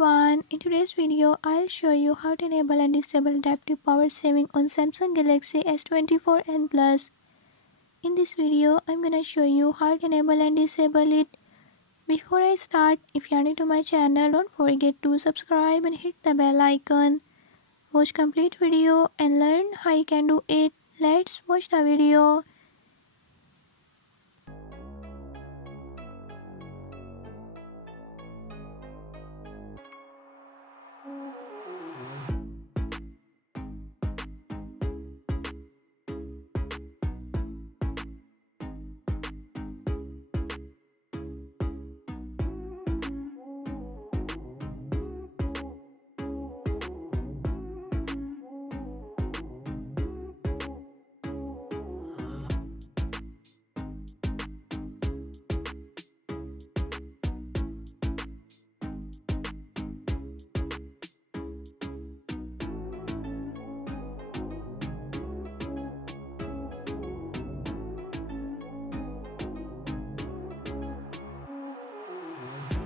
everyone, in today's video I'll show you how to enable and disable adaptive power saving on Samsung Galaxy S24 and Plus. In this video I'm gonna show you how to enable and disable it. Before I start, if you are new to my channel, don't forget to subscribe and hit the bell icon. Watch complete video and learn how you can do it. Let's watch the video.